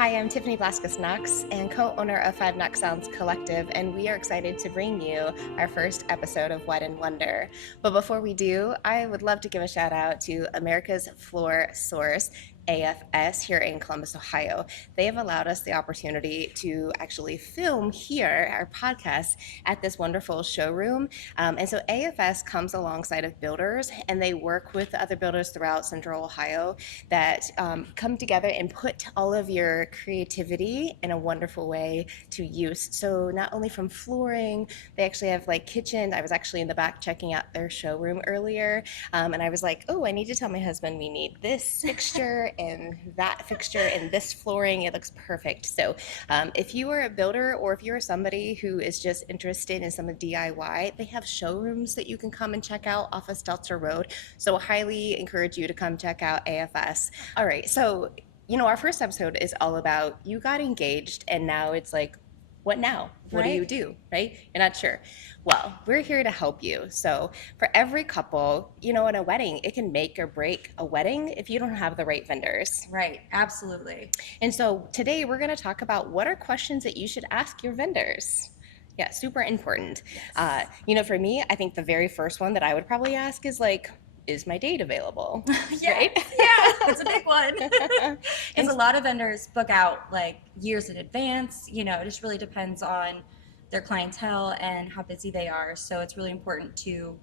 Hi, I'm Tiffany Knox and co-owner of Five Knox Sounds Collective, and we are excited to bring you our first episode of Wet and Wonder. But before we do, I would love to give a shout out to America's Floor Source, AFS, here in Columbus, Ohio. They have allowed us the opportunity to actually film here, our podcast, at this wonderful showroom. And so AFS comes alongside of builders, and they work with other builders throughout Central Ohio that come together and put all of your creativity in a wonderful way to use. So not only from flooring, they actually have like kitchen. I was actually in the back checking out their showroom earlier, and I was like, oh, I need to tell my husband we need this fixture and that fixture and this flooring. It looks perfect. So if you are a builder or if you're somebody who is just interested in some of DIY, they have showrooms that you can come and check out off of Stelzer Road. So highly encourage you to come check out AFS. All right, so our first episode is all about you got engaged and now it's like, what now? What do you do, right? You're not sure. Well, we're here to help you. So for every couple, in a wedding, it can make or break a wedding if you don't have the right vendors. Right, absolutely. And so today we're going to talk about what are questions that you should ask your vendors. Yeah, super important. Yes. For me, I think the very first one that I would probably ask is like, is my date available? Yeah, right? Yeah, it's a big one. Because a lot of vendors book out like years in advance. It just really depends on their clientele and how busy they are. So it's really important to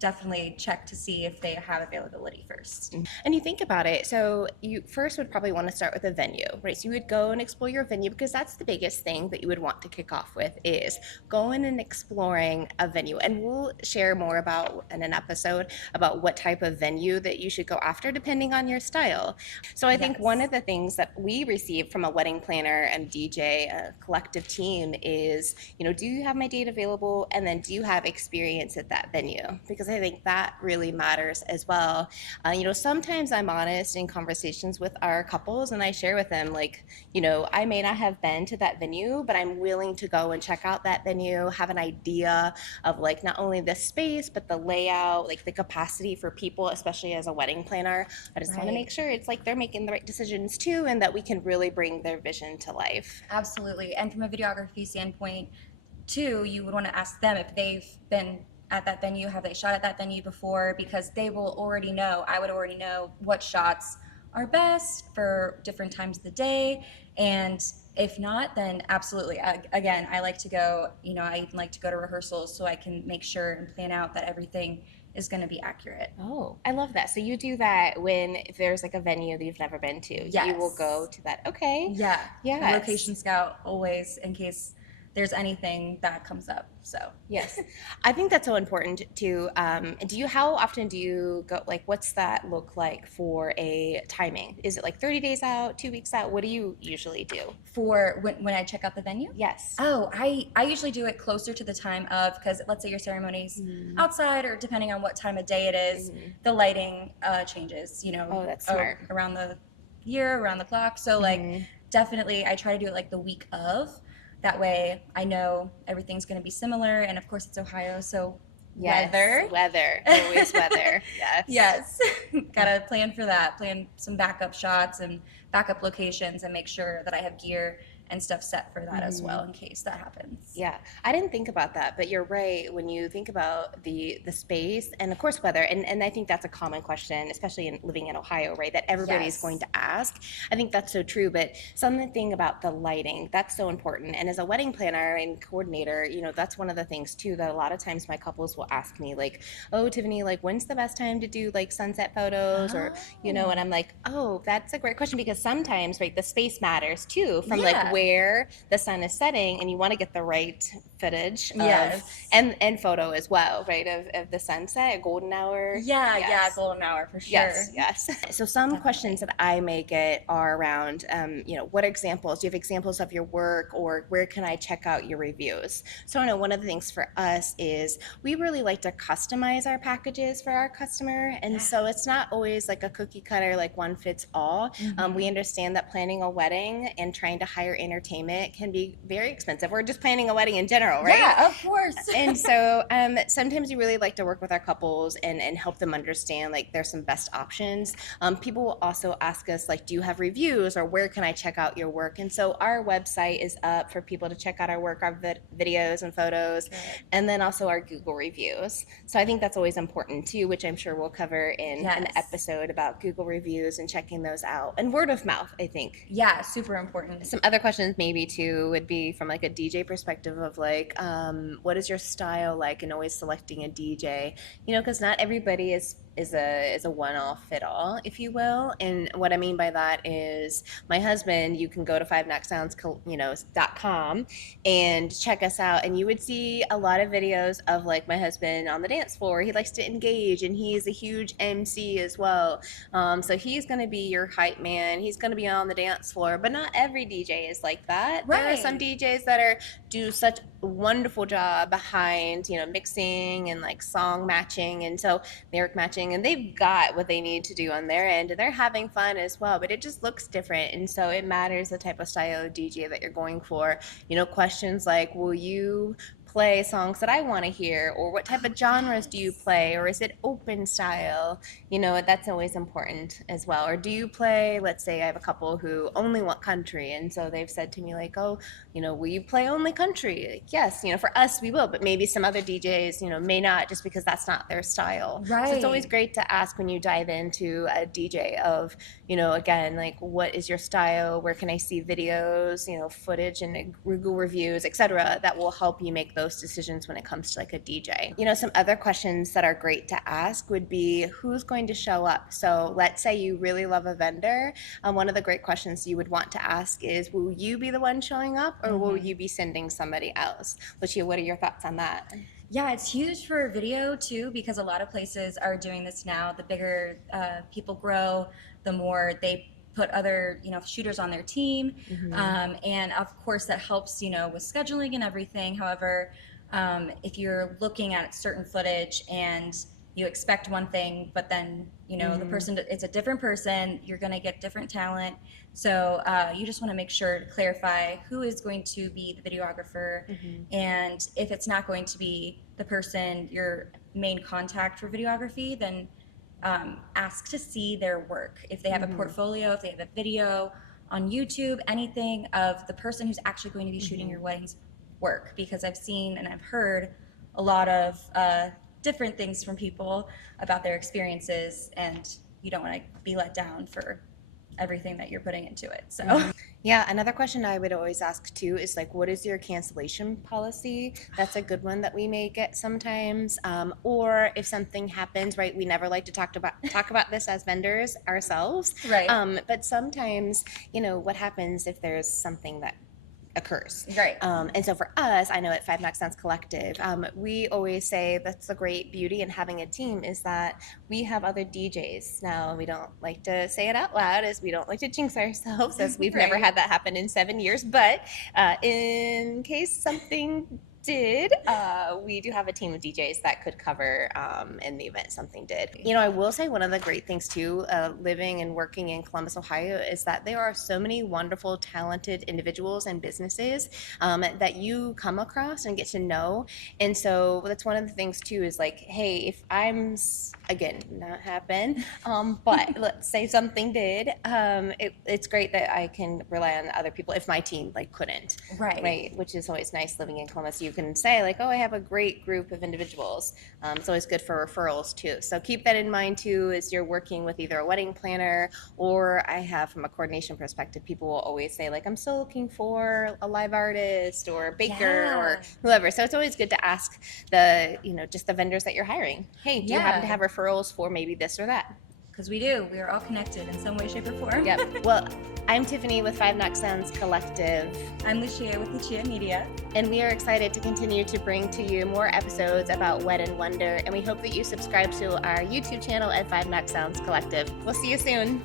definitely check to see if they have availability first. And you think about it, so you first would probably want to start with a venue, right? So you would go and explore your venue because that's the biggest thing that you would want to kick off with is going and exploring a venue. And we'll share more about in an episode about what type of venue that you should go after depending on your style. So I think one of the things that we receive from a wedding planner and DJ, a collective team is, do you have my date available? And then do you have experience at that venue? Because I think that really matters as well. Sometimes I'm honest in conversations with our couples and I share with them, like, I may not have been to that venue, but I'm willing to go and check out that venue, have an idea of like not only the space, but the layout, like the capacity for people, especially as a wedding planner. I just want to make sure it's like they're making the right decisions too, and that we can really bring their vision to life. Absolutely. And from a videography standpoint, too, you would want to ask them if they've been at that venue, have they shot at that venue before, because I would already know what shots are best for different times of the day. And if not, then absolutely. Again, I like to go to rehearsals so I can make sure and plan out that everything is going to be accurate. Oh, I love that. So you do that if there's like a venue that you've never been to. Yes. You will go to that. Okay. Yeah. Yeah. Location scout always in case there's anything that comes up. So yes, I think that's so important too. How often do you go, like, what's that look like for a timing? Is it like 30 days out, 2 weeks out? What do you usually do? For when I check out the venue? Yes. Oh, I usually do it closer to the time of, because let's say your ceremony's outside, or depending on what time of day it is, the lighting changes, Oh, that's smart. Around the year, around the clock. So like definitely I try to do it like the week of. That way I know everything's going to be similar. And of course it's Ohio, so yes, weather, always weather. Yes. Yes. Gotta plan for that, plan some backup shots and backup locations, and make sure that I have gear and stuff set for that as well in case that happens. Yeah, I didn't think about that, but you're right. When you think about the space and of course weather, and I think that's a common question, especially in living in Ohio, right? That everybody's going to ask. I think that's so true, but something about the lighting, that's so important. And as a wedding planner and coordinator, that's one of the things too that a lot of times my couples will ask me, like, oh, Tiffany, like when's the best time to do like sunset photos or, and I'm like, oh, that's a great question, because sometimes, right, the space matters too, from like where the sun is setting, and you want to get the right footage and photo as well, right, of the sunset, golden hour. Golden hour for sure. Yes. So some questions that I may get are around what examples do you have, examples of your work, or where can I check out your reviews? So I know one of the things for us is we really like to customize our packages for our customer, and so it's not always like a cookie cutter, like one fits all. We understand that planning a wedding and trying to hire entertainment can be very expensive, or just planning a wedding in general, right? Yeah, of course. And so sometimes we really like to work with our couples and help them understand like there's some best options. People will also ask us like, do you have reviews, or where can I check out your work? And so our website is up for people to check out our work, our videos and photos, and then also our Google reviews. So I think that's always important too, which I'm sure we'll cover in an episode about Google reviews and checking those out, and word of mouth, I think. Yeah, super important. Some other questions maybe too would be from like a DJ perspective of like, what is your style like, and always selecting a DJ, you know, because not everybody is a one-off fit all, if you will. And what I mean by that is my husband, you can go to 5knocksounds.com and check us out, and you would see a lot of videos of like my husband on the dance floor. He likes to engage, and he's a huge MC as well. So he's going to be your hype man. He's going to be on the dance floor, but not every DJ is like that. Right. There are some DJs that do such a wonderful job behind, you know, mixing and like song matching, and so lyric matching, and they've got what they need to do on their end, and they're having fun as well, but it just looks different. And so it matters the type of style of DJ that you're going for. You know, questions like, will you play songs that I want to hear, or what type of genres do you play, or is it open style? You know, that's always important as well. Or do you play, let's say I have a couple who only want country, and so they've said to me like, oh, you know, will you play only country? Like, yes, you know, for us we will, but maybe some other DJs, you know, may not, just because that's not their style. Right. So it's always great to ask when you dive into a DJ of, you know, again, like, what is your style? Where can I see videos, you know, footage and Google reviews, etc., that will help you make those decisions when it comes to like a DJ. You know, some other questions that are great to ask would be, who's going to show up? So let's say you really love a vendor. One of the great questions you would want to ask is, will you be the one showing up, or will you be sending somebody else? Lucia, what are your thoughts on that? Yeah, it's huge for video too, because a lot of places are doing this now. The bigger people grow, the more they put other, you know, shooters on their team. And of course that helps, you know, with scheduling and everything. However, if you're looking at certain footage and you expect one thing, but then, you know, the person, it's a different person, you're going to get different talent. So you just want to make sure to clarify who is going to be the videographer. And if it's not going to be the person, your main contact for videography, then ask to see their work. If they have a portfolio, if they have a video on YouTube, anything of the person who's actually going to be shooting your wedding's work. Because I've seen and I've heard a lot of different things from people about their experiences, and you don't want to be let down for everything that you're putting into it. So yeah, another question I would always ask too is like, what is your cancellation policy? That's a good one that we may get sometimes. Or if something happens, right, we never like to talk about this as vendors ourselves. Right. But sometimes, you know, what happens if there's something that occurs. Right. And so for us, I know at Five Knox Sounds Collective, we always say that's the great beauty in having a team, is that we have other DJs. Now, we don't like to say it out loud, as we don't like to jinx ourselves, as we've never had that happen in 7 years, but in case something did, we do have a team of DJs that could cover in the event something did. You know, I will say one of the great things too, living and working in Columbus, Ohio, is that there are so many wonderful, talented individuals and businesses that you come across and get to know. And so that's one of the things too, is like, hey, if I'm, again, not happen, but let's say something did, it's great that I can rely on other people if my team like couldn't. Right. Which is always nice living in Columbus. You can say like, oh, I have a great group of individuals. It's always good for referrals too. So keep that in mind too, as you're working with either a wedding planner, or I have, from a coordination perspective, people will always say like, I'm still looking for a live artist or a baker or whoever. So it's always good to ask the, you know, just the vendors that you're hiring. Hey, do you happen to have referrals for maybe this or that? Because we do. We are all connected in some way, shape, or form. Yep. Well, I'm Tiffany with Five Knox Sounds Collective. I'm Lucia with Lucia Media. And we are excited to continue to bring to you more episodes about Wed and Wonder. And we hope that you subscribe to our YouTube channel at Five Knox Sounds Collective. We'll see you soon.